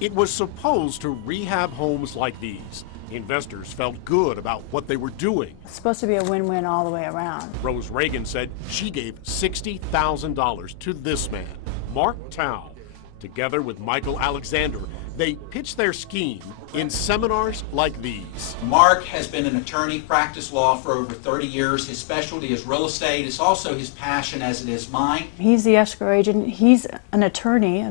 It was supposed to rehab homes like these. Investors felt good about what they were doing. It's supposed to be a win-win all the way around. Rose Reagan said she gave $60,000 to this man, Marc Tow. Together with Michael Alexander, they pitched their scheme in seminars like these. Marc has been an attorney, practiced law for over 30 years. His specialty is real estate. It's also his passion, as it is mine. He's the escrow agent. He's an attorney,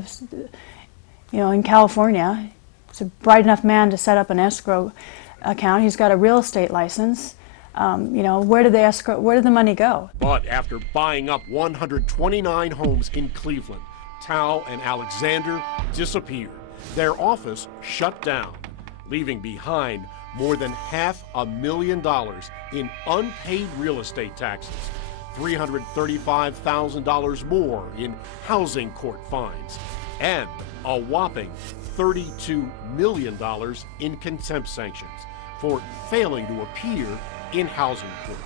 in California. He's a bright enough man to set up an escrow account. He's got a real estate license. Where did the money go? But after buying up 129 homes in Cleveland, Tow and Alexander disappeared. Their office shut down, leaving behind more than $500,000 in unpaid real estate taxes, $335,000 more in housing court fines, and a whopping $32 million in contempt sanctions for failing to appear in housing court.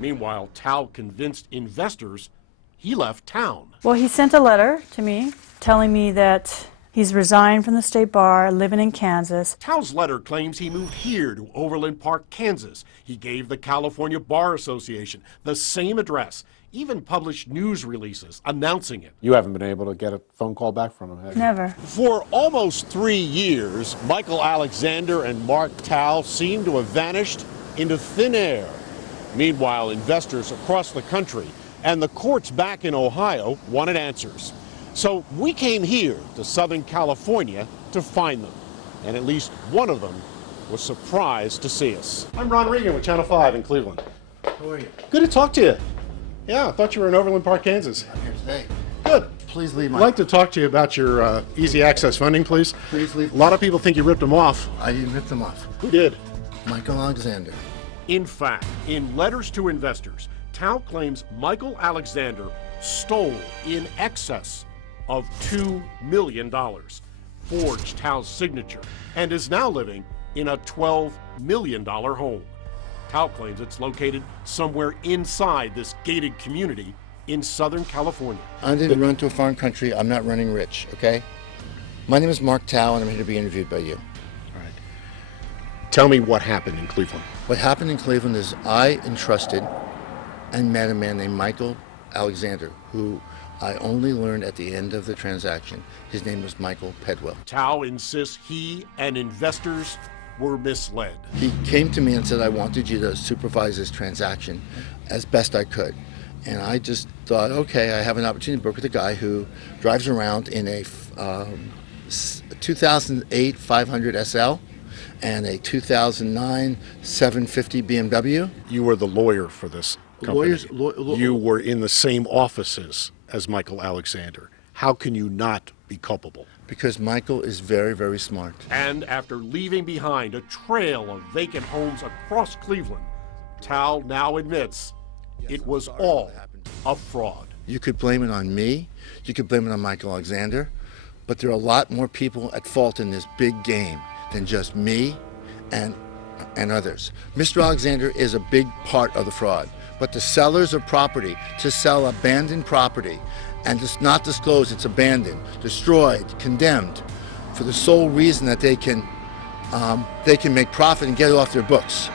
Meanwhile, Tow convinced investors he left town. Well, he sent a letter to me telling me that he's resigned from the state bar, living in Kansas. Tow's letter claims he moved here to Overland Park, Kansas. He gave the California Bar Association the same address, even published news releases announcing it. You haven't been able to get a phone call back from him, have you? Never. For almost 3 years, Michael Alexander and Marc Tow seem to have vanished into thin air. Meanwhile, investors across the country and the courts back in Ohio wanted answers. So we came here to Southern California to find them. And at least one of them was surprised to see us. I'm Ron Regan with Channel 5 in Cleveland. How are you? Good to talk to you. Yeah, I thought you were in Overland Park, Kansas. I'm here today. Good. Please leave I'd like to talk to you about your easy access funding, please. Please leave. A lot of people think you ripped them off. I didn't rip them off. Who did? Michael Alexander. In fact, in letters to investors, Tow claims Michael Alexander stole in excess of $2 million, forged Tow's signature, and is now living in a $12 million home. Tow claims it's located somewhere inside this gated community in Southern California. I didn't run to a foreign country. I'm not running rich, okay? My name is Marc Tow, and I'm here to be interviewed by you. All right. Tell me what happened in Cleveland. What happened in Cleveland is I entrusted and met a man named Michael Alexander, who I only learned at the end of the transaction. His name was Michael Pedwell. Tow insists he and investors were misled. He came to me and said, I wanted you to supervise this transaction as best I could. And I just thought, okay, I have an opportunity to work with a guy who drives around in a 2008 500 SL and a 2009 750 BMW. You were the lawyer for this company. You were in the same offices as Michael Alexander. How can you not be culpable? Because Michael is very, very smart. And after leaving behind a trail of vacant homes across Cleveland, Tow now admits it was all a fraud. You could blame it on me, you could blame it on Michael Alexander, but there are a lot more people at fault in this big game than just me and others. Mr. Alexander is a big part of the fraud, but the sellers of property to sell abandoned property and just not disclose it's abandoned, destroyed, condemned, for the sole reason that they can make profit and get it off their books.